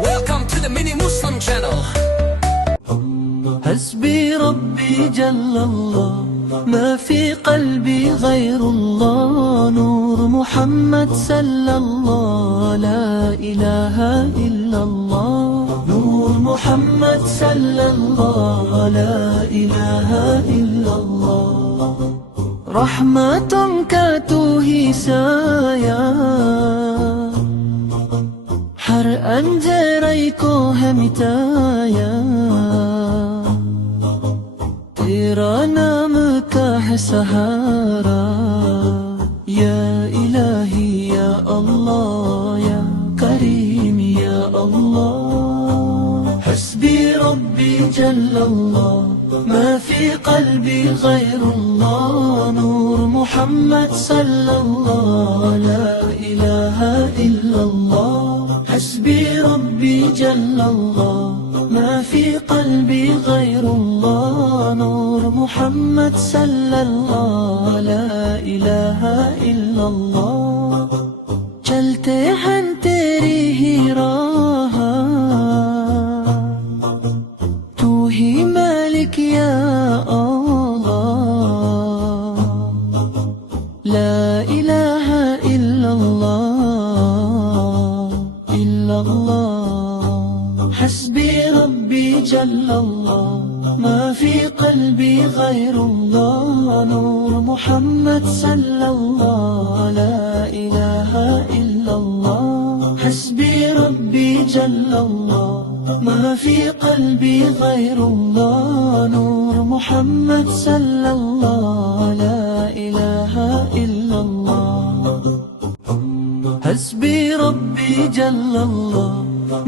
Welcome to the Mini Muslim channel. حسبي ربي جل الله، ما في قلبي غير الله. نور محمد صلى الله، لا إله إلا الله. نور محمد صلى الله، لا إله إلا الله. رحمة كاتوه سايا हर अंजराई को है मिटाया, तेरा नाम का है सहारा। या इलाही या अल्लाह या करीम या अल्लाह। हस्बी रब्बी जल अल्लाह, ما في قلبي غير الله. نور محمد صلى الله، لا إله إلا الله. حسبي ربي جل الله، ما في قلبي غير الله. نور محمد صلى الله، لا إله إلا الله. चलते हैं तेरी ही राह, तू ही मालिक या अल्लाह। ला इलाहा इल्लल्लाह इल्लल्लाह। حسبي ربي جل الله، ما في قلبي غير الله. نور محمد صلى الله، لا إله إلا الله. حسبي ربي جل الله، ما في قلبي غير الله. نور محمد صلى الله، لا إله إلا الله. حسبي ربي جل الله،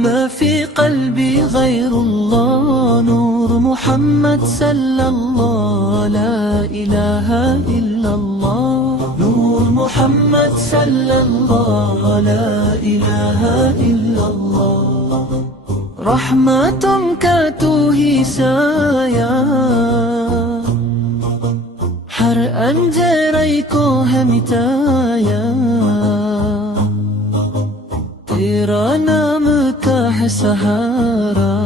ما في قلبي غير الله. نور محمد صلى الله، لا إله إلا الله. نور محمد صلى الله، لا إله إلا الله. رحمة كاتوه سايا हर अंजराई को है मिटाया, तेरा नाम का है सहारा।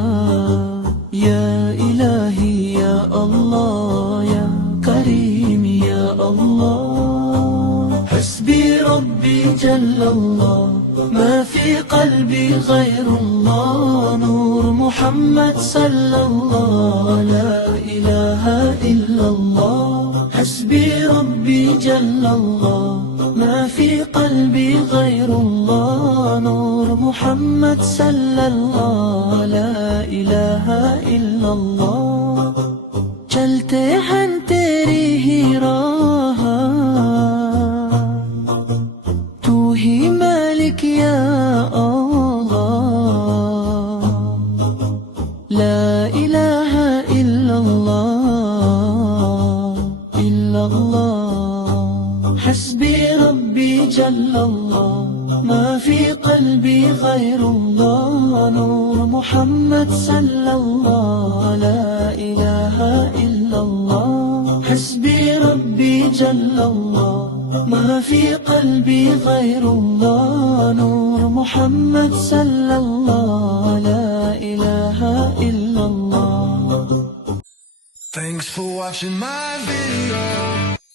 या इलाही या अल्लाह या करीम या अल्लाह। حسبي ربي جل الله، ما في قلبي غير الله. نور محمد صلى الله، لا إله إلا الله. حسبي ربي جل الله، ما في قلبي غير الله. نور محمد صلى الله، لا إله إلا الله. चलते हैं तेरी ही राह, तू ही मालिक या अल्लाह। ला इलाहा इल्लल्लाह इल्लल्लाह। حسبي ربي جل الله، ما في قلبي غير الله. نور محمد صلى الله، لا إله إلا الله. حسبي ربي جل الله، ما في قلبي غير الله. نور محمد صلى الله، لا إله إلا الله. Thanks for watching my video.